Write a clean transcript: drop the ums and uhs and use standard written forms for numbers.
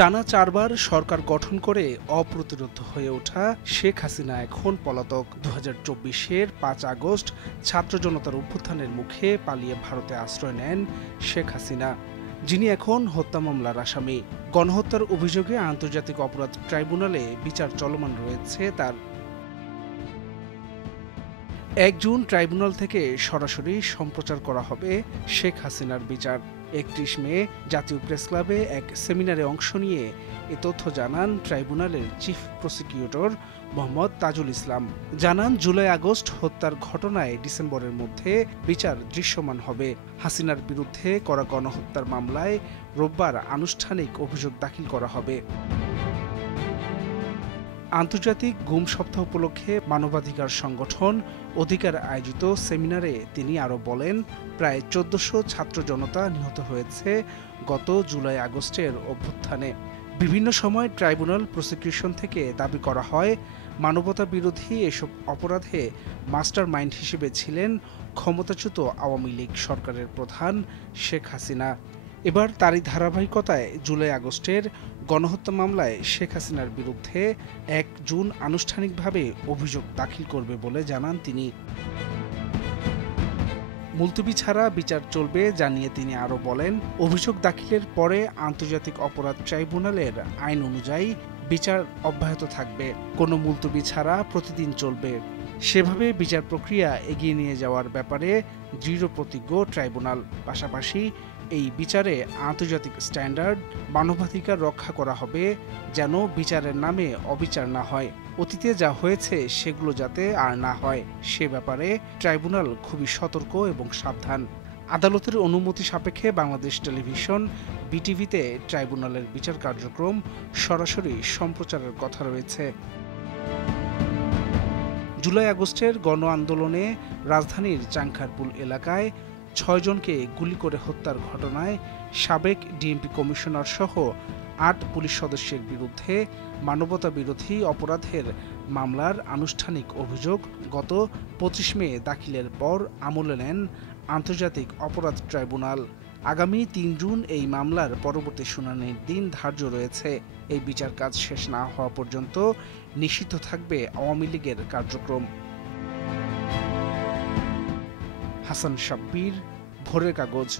টানা ৪ বার সরকার গঠন করে অপ্রতিরোধ্য হয়ে ওঠা শেখ হাসিনা এখন পলাতক। ২০২৪-এর ৫ আগস্ট ছাত্র জনতার অভ্যুত্থানের মুখে পালিয়ে ভারতে আশ্রয় নেন শেখ হাসিনা, যিনি এখন হত্যা মামলার আসামি। গণহত্যার অভিযোগে আন্তর্জাতিক অপরাধ ট্রাইব্যুনালে বিচার চলমান রয়েছে তার। ১ জুন ট্রাইব্যুনাল থেকে সরাসরি সম্প্রচার করা হবে শেখ হাসিনার বিচার। ৩১ মে জাতীয় প্রেসক্লাবে এক সেমিনারে অংশ নিয়ে এ তথ্য জানান ট্রাইব্যুনালের চিফ প্রসিকিউটর মোহাম্মদ তাজুল ইসলাম। জানান, জুলাই আগস্ট হত্যার ঘটনায় ডিসেম্বরের মধ্যে বিচার দৃশ্যমান হবে। হাসিনার বিরুদ্ধে করা গণহত্যার মামলায় রোববার আনুষ্ঠানিক অভিযোগ দাখিল করা হবে। আন্তর্জাতিক গুম সপ্তাহ উপলক্ষে মানবাধিকার সংগঠন অধিকার আয়োজিত সেমিনারে তিনি আরও বলেন, প্রায় ১৪০০ ছাত্র জনতা নিহত হয়েছে গত জুলাই আগস্টের অভ্যুত্থানে। বিভিন্ন সময় ট্রাইব্যুনাল প্রসিকিউশন থেকে দাবি করা হয়, মানবতা বিরোধী এসব অপরাধে মাস্টার মাইন্ড হিসেবে ছিলেন ক্ষমতাচ্যুত আওয়ামী লীগ সরকারের প্রধান শেখ হাসিনা। এবার তারই ধারাবাহিকতায় জুলাই আগস্টের গণহত্যা মামলায় শেখ হাসিনার বিরুদ্ধে ১ জুন আনুষ্ঠানিকভাবে অভিযোগ দাখিল করবে বলে জানান তিনি। মুলতবি ছাড়া বিচার চলবে জানিয়ে তিনি আরও বলেন, অভিযোগ দাখিলের পরে আন্তর্জাতিক অপরাধ ট্রাইব্যুনালের আইন অনুযায়ী বিচার অব্যাহত থাকবে। কোনো মুলতবি ছাড়া প্রতিদিন চলবে। সেভাবে বিচার প্রক্রিয়া এগিয়ে নিয়ে যাওয়ার ব্যাপারে দৃঢ় প্রতিজ্ঞ ট্রাইব্যুনাল। পাশাপাশি এই বিচারে আন্তর্জাতিক স্ট্যান্ডার্ড, মানবাধিকার রক্ষা করা হবে, যেন বিচারের নামে অবিচার না হয়। অতীতে যা হয়েছে সেগুলো যাতে আর না হয়, সে ব্যাপারে ট্রাইব্যুনাল খুবই সতর্ক এবং সাবধান। আদালতের অনুমতি সাপেক্ষে বাংলাদেশ টেলিভিশন বিটিভিতে ট্রাইব্যুনালের বিচার কার্যক্রম সরাসরি সম্প্রচারের কথা রয়েছে। জুলাই আগস্টের গণ আন্দোলনে রাজধানীর চাংখারপুল এলাকায় ৬ জনকে গুলি করে হত্যার ঘটনায় সাবেক ডিএমপি কমিশনার সহ ৮ পুলিশ সদস্যের বিরুদ্ধে মানবতা বিরোধী অপরাধের মামলার আনুষ্ঠানিক অভিযোগ গত ২৫ মে দাখিলের পর আমলে নেন আন্তর্জাতিক অপরাধ ট্রাইব্যুনাল। আগামী ৩ জুন এই মামলার পরবর্তী শুনানির দিন ধার্য রয়েছে। এই বিচার কাজ শেষ না হওয়া পর্যন্ত নিষিদ্ধ থাকবে আওয়ামী লীগের কার্যক্রম। হাসান শাব্বির, ভোরের কাগজ।